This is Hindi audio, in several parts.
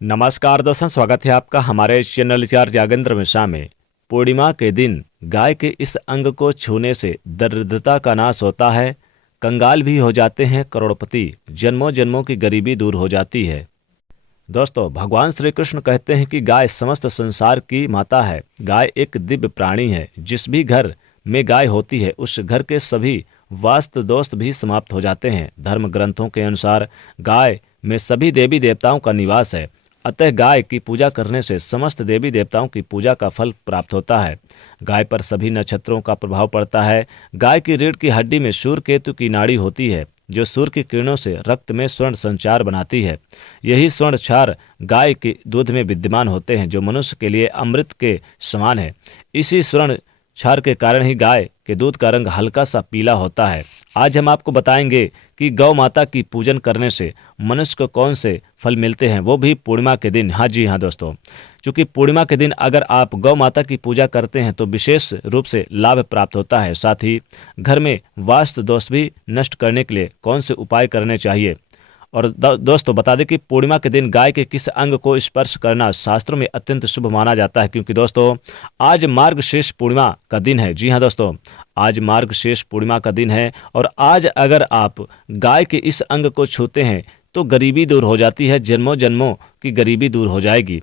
नमस्कार दोस्तों, स्वागत है आपका हमारे चैनल चार जागेंद्र मिश्रा में। पूर्णिमा के दिन गाय के इस अंग को छूने से दरिद्रता का नाश होता है, कंगाल भी हो जाते हैं करोड़पति, जन्मों जन्मों की गरीबी दूर हो जाती है। दोस्तों, भगवान श्री कृष्ण कहते हैं कि गाय समस्त संसार की माता है। गाय एक दिव्य प्राणी है। जिस भी घर में गाय होती है उस घर के सभी वास्तु दोष भी समाप्त हो जाते हैं। धर्म ग्रंथों के अनुसार गाय में सभी देवी देवताओं का निवास है। अतः गाय की पूजा करने से समस्त देवी देवताओं की पूजा का फल प्राप्त होता है। गाय पर सभी नक्षत्रों का प्रभाव पड़ता है। गाय की रीढ़ की हड्डी में सूर्य केतु की नाड़ी होती है, जो सूर्य की किरणों से रक्त में स्वर्ण संचार बनाती है। यही स्वर्ण क्षार गाय के दूध में विद्यमान होते हैं, जो मनुष्य के लिए अमृत के समान है। इसी स्वर्ण क्षार के कारण ही गाय के दूध का रंग हल्का सा पीला होता है। आज हम आपको बताएंगे कि गौ माता की पूजन करने से मनुष्य को कौन से फल मिलते हैं, वो भी पूर्णिमा के दिन। हाँ जी हाँ दोस्तों, क्योंकि पूर्णिमा के दिन अगर आप गौ माता की पूजा करते हैं तो विशेष रूप से लाभ प्राप्त होता है। साथ ही घर में वास्तु दोष भी नष्ट करने के लिए कौन से उपाय करने चाहिए। और दोस्तों, बता दें कि पूर्णिमा के दिन गाय के किस अंग को स्पर्श करना शास्त्रों में अत्यंत शुभ माना जाता है, क्योंकि दोस्तों आज मार्गशीर्ष पूर्णिमा का दिन है। जी हाँ दोस्तों, आज मार्गशीर्ष पूर्णिमा का दिन है और आज अगर आप गाय के इस अंग को छूते हैं तो गरीबी दूर हो जाती है, जन्मों जन्मों की गरीबी दूर हो जाएगी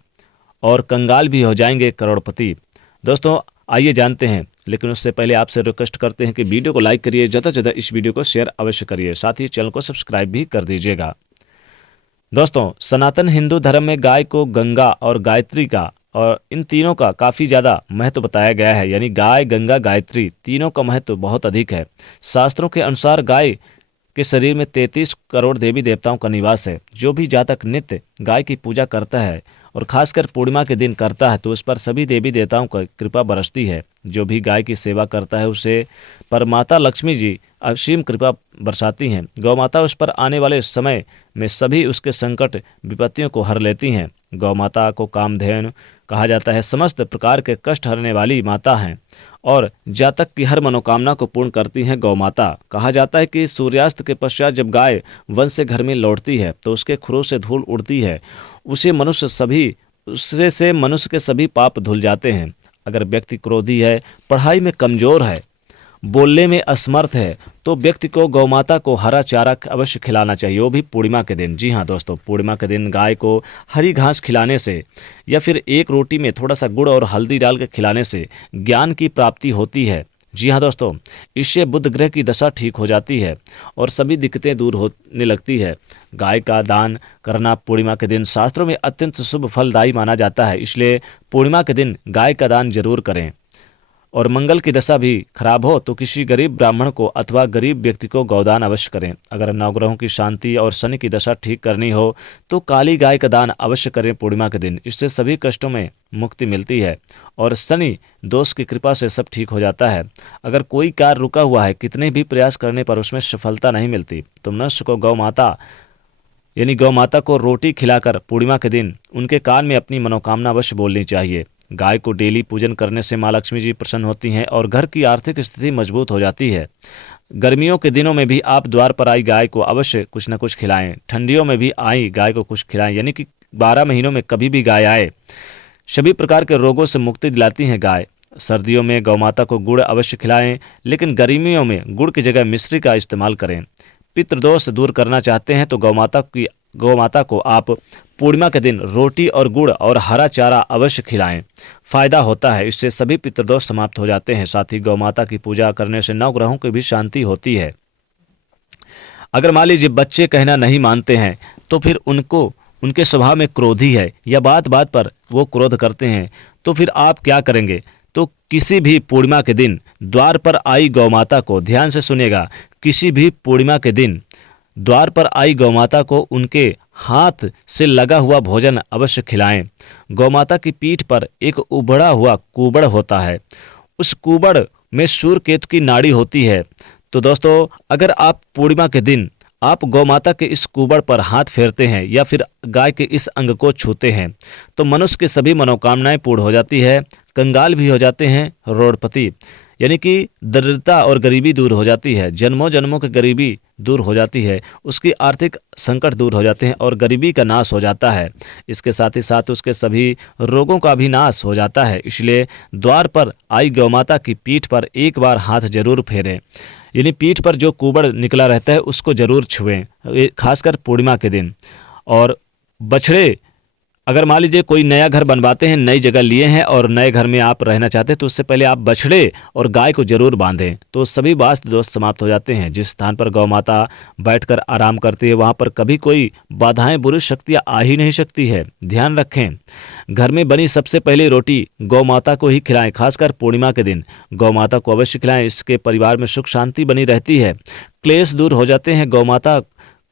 और कंगाल भी हो जाएंगे करोड़पति। दोस्तों आइए जानते हैं, लेकिन उससे पहले आपसे रिक्वेस्ट करते हैं कि वीडियो को लाइक करिए, ज़्यादा से ज़्यादा इस वीडियो को शेयर अवश्य करिए, साथ ही चैनल को सब्सक्राइब भी कर दीजिएगा। दोस्तों, सनातन हिंदू धर्म में गाय को गंगा और गायत्री का और इन तीनों का काफ़ी ज़्यादा महत्व बताया गया है। यानी गाय, गंगा, गायत्री तीनों का महत्व बहुत अधिक है। शास्त्रों के अनुसार गाय के शरीर में 33 करोड़ देवी देवताओं का निवास है। जो भी जातक नित्य गाय की पूजा करता है और खासकर पूर्णिमा के दिन करता है तो उस पर सभी देवी देवताओं की कृपा बरसती है। जो भी गाय की सेवा करता है उसे पर माता लक्ष्मी जी असीम कृपा बरसाती हैं। गौ माता उस पर आने वाले समय में सभी उसके संकट विपत्तियों को हर लेती हैं। गौ माता को कामधेनु कहा जाता है। समस्त प्रकार के कष्ट हरने वाली माता हैं और जातक की हर मनोकामना को पूर्ण करती हैं गौ माता। कहा जाता है कि सूर्यास्त के पश्चात जब गाय वन से घर में लौटती है तो उसके खुरों से धूल उड़ती है। उससे से मनुष्य के सभी पाप धुल जाते हैं। अगर व्यक्ति क्रोधी है, पढ़ाई में कमजोर है, बोलने में असमर्थ है तो व्यक्ति को गौमाता को हरा चारा अवश्य खिलाना चाहिए, वो भी पूर्णिमा के दिन। जी हाँ दोस्तों, पूर्णिमा के दिन गाय को हरी घास खिलाने से या फिर एक रोटी में थोड़ा सा गुड़ और हल्दी डाल कर खिलाने से ज्ञान की प्राप्ति होती है। जी हाँ दोस्तों, इससे बुध ग्रह की दशा ठीक हो जाती है और सभी दिक्कतें दूर होने लगती है। गाय का दान करना पूर्णिमा के दिन शास्त्रों में अत्यंत शुभ फलदायी माना जाता है, इसलिए पूर्णिमा के दिन गाय का दान जरूर करें। और मंगल की दशा भी खराब हो तो किसी गरीब ब्राह्मण को अथवा गरीब व्यक्ति को गौदान अवश्य करें। अगर नवग्रहों की शांति और शनि की दशा ठीक करनी हो तो काली गाय का दान अवश्य करें पूर्णिमा के दिन। इससे सभी कष्टों में मुक्ति मिलती है और शनि दोष की कृपा से सब ठीक हो जाता है। अगर कोई कार्य रुका हुआ है, कितने भी प्रयास करने पर उसमें सफलता नहीं मिलती तो मनुष्य को गौ माता को रोटी खिलाकर पूर्णिमा के दिन उनके कान में अपनी मनोकामना अवश्य बोलनी चाहिए। गाय को डेली पूजन करने से माँ लक्ष्मी जी प्रसन्न होती हैं और घर की आर्थिक स्थिति मजबूत हो जाती है। गर्मियों के दिनों में भी आप द्वार पर आई गाय को अवश्य कुछ न कुछ खिलाएं। ठंडियों में भी आई गाय को कुछ खिलाएं, यानी कि 12 महीनों में कभी भी गाय आए। सभी प्रकार के रोगों से मुक्ति दिलाती है गाय। सर्दियों में गौमाता को गुड़ अवश्य खिलाएं, लेकिन गर्मियों में गुड़ की जगह मिश्री का इस्तेमाल करें। पितृदोष दूर करना चाहते हैं तो गौमाता को आप पूर्णिमा के दिन रोटी और गुड़ और हरा चारा अवश्य खिलाएं। फायदा होता है, इससे सभी पितृदोष समाप्त हो जाते हैं। साथ ही गौमाता की पूजा करने से नवग्रहों की भी शांति होती है। अगर मान लीजिए बच्चे कहना नहीं मानते हैं तो फिर उनके स्वभाव में क्रोधी है या बात बात पर वो क्रोध करते हैं तो फिर आप क्या करेंगे, तो किसी भी पूर्णिमा के दिन द्वार पर आई गौमाता को, ध्यान से सुनिएगा, किसी भी पूर्णिमा के दिन द्वार पर आई गौमाता को उनके हाथ से लगा हुआ भोजन अवश्य खिलाएं। गौमाता की पीठ पर एक उभड़ा हुआ कुबड़ होता है, उस कुबड़ में सूर्य केतु की नाड़ी होती है। तो दोस्तों, अगर आप पूर्णिमा के दिन आप गौमाता के इस कुबड़ पर हाथ फेरते हैं या फिर गाय के इस अंग को छूते हैं तो मनुष्य की सभी मनोकामनाएं पूर्ण हो जाती है, कंगाल भी हो जाते हैं रोडपति। यानी कि दरिद्रता और गरीबी दूर हो जाती है, जन्मों जन्मों की गरीबी दूर हो जाती है, उसकी आर्थिक संकट दूर हो जाते हैं और गरीबी का नाश हो जाता है। इसके साथ ही साथ उसके सभी रोगों का भी नाश हो जाता है। इसलिए द्वार पर आई गौ माता की पीठ पर एक बार हाथ जरूर फेरें, यानी पीठ पर जो कुबड़ निकला रहता है उसको जरूर छुएं, खासकर पूर्णिमा के दिन। और बछड़े, अगर मान लीजिए कोई नया घर बनवाते हैं, नई जगह लिए हैं और नए घर में आप रहना चाहते हैं, तो उससे पहले आप बछड़े और गाय को जरूर बांधें, तो सभी वास्तु दोष समाप्त हो जाते हैं। जिस स्थान पर गौ माता बैठकर आराम करती है वहां पर कभी कोई बाधाएं, बुरी शक्तियां आ ही नहीं सकती है। ध्यान रखें, घर में बनी सबसे पहली रोटी गौ माता को ही खिलाएं, खासकर पूर्णिमा के दिन गौ माता को अवश्य खिलाएं। इसके परिवार में सुख शांति बनी रहती है, क्लेश दूर हो जाते हैं। गौ माता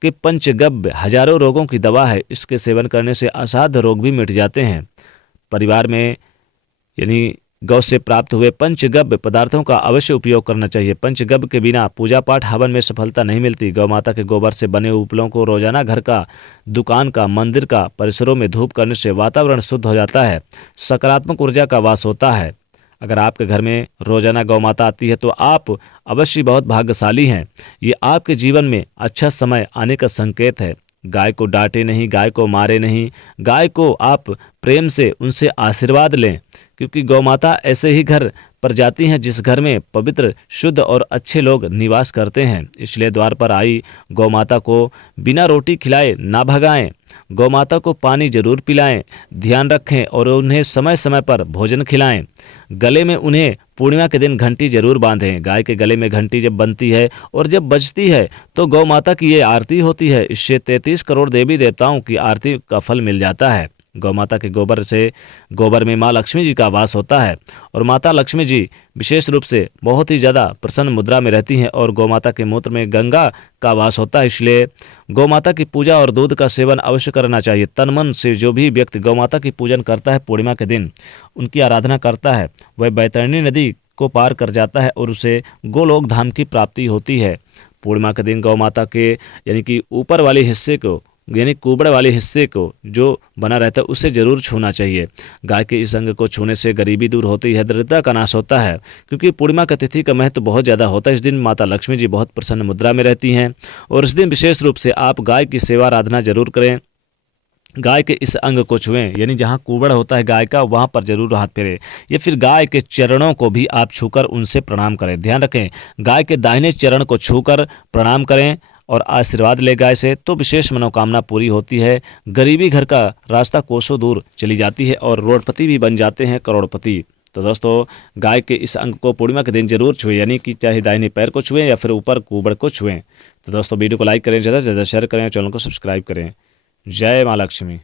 कि पंचगव्य हजारों रोगों की दवा है, इसके सेवन करने से असाध्य रोग भी मिट जाते हैं। परिवार में यानी गौ से प्राप्त हुए पंचगव्य पदार्थों का अवश्य उपयोग करना चाहिए। पंचगव्य के बिना पूजा पाठ हवन में सफलता नहीं मिलती। गौ माता के गोबर से बने उपलों को रोजाना घर का, दुकान का, मंदिर का परिसरों में धूप करने से वातावरण शुद्ध हो जाता है, सकारात्मक ऊर्जा का वास होता है। अगर आपके घर में रोजाना गौ माता आती है तो आप अवश्य बहुत भाग्यशाली हैं। ये आपके जीवन में अच्छा समय आने का संकेत है। गाय को डांटे नहीं, गाय को मारे नहीं, गाय को आप प्रेम से उनसे आशीर्वाद लें, क्योंकि गौ माता ऐसे ही घर पर जाती हैं जिस घर में पवित्र, शुद्ध और अच्छे लोग निवास करते हैं। इसलिए द्वार पर आई गौ माता को बिना रोटी खिलाए ना भगाएं। गौ माता को पानी जरूर पिलाएं, ध्यान रखें और उन्हें समय समय पर भोजन खिलाएं। गले में उन्हें पूर्णिमा के दिन घंटी जरूर बांधें। गाय के गले में घंटी जब बनती है और जब बजती है तो गौ माता की ये आरती होती है। इससे 33 करोड़ देवी देवताओं की आरती का फल मिल जाता है। गौ माता के गोबर में माँ लक्ष्मी जी का वास होता है और माता लक्ष्मी जी विशेष रूप से बहुत ही ज़्यादा प्रसन्न मुद्रा में रहती हैं और गौ माता के मूत्र में गंगा का वास होता है। इसलिए गौ माता की पूजा और दूध का सेवन अवश्य करना चाहिए। तन मन से जो भी व्यक्ति गौ माता की पूजन करता है, पूर्णिमा के दिन उनकी आराधना करता है, वह बैतरणी नदी को पार कर जाता है और उसे गोलोक धाम की प्राप्ति होती है। पूर्णिमा के दिन गौ माता के यानी कि ऊपर वाले हिस्से को, यानी कुबड़ वाले हिस्से को जो बना रहता है उसे जरूर छूना चाहिए। गाय के इस अंग को छूने से गरीबी दूर होती है, दरिद्रता का नाश होता है, क्योंकि पूर्णिमा का तिथि का महत्व बहुत ज़्यादा होता है। इस दिन माता लक्ष्मी जी बहुत प्रसन्न मुद्रा में रहती हैं और इस दिन विशेष रूप से आप गाय की सेवा आराधना जरूर करें। गाय के इस अंग को छुएं, यानी जहाँ कुबड़ होता है गाय का वहाँ पर जरूर हाथ फेरें, या फिर गाय के चरणों को भी आप छूकर उनसे प्रणाम करें। ध्यान रखें, गाय के दाहिने चरण को छूकर प्रणाम करें और आशीर्वाद ले गाय से तो विशेष मनोकामना पूरी होती है। गरीबी घर का रास्ता कोसों दूर चली जाती है और रोडपति भी बन जाते हैं करोड़पति। तो दोस्तों, गाय के इस अंग को पूर्णिमा के दिन जरूर छुएं, यानी कि चाहे दाहिने पैर को छुएं या फिर ऊपर कुबड़ को छुएं। तो दोस्तों, वीडियो को लाइक करें, ज़्यादा से ज़्यादा शेयर करें, चैनल को सब्सक्राइब करें। जय माँ लक्ष्मी।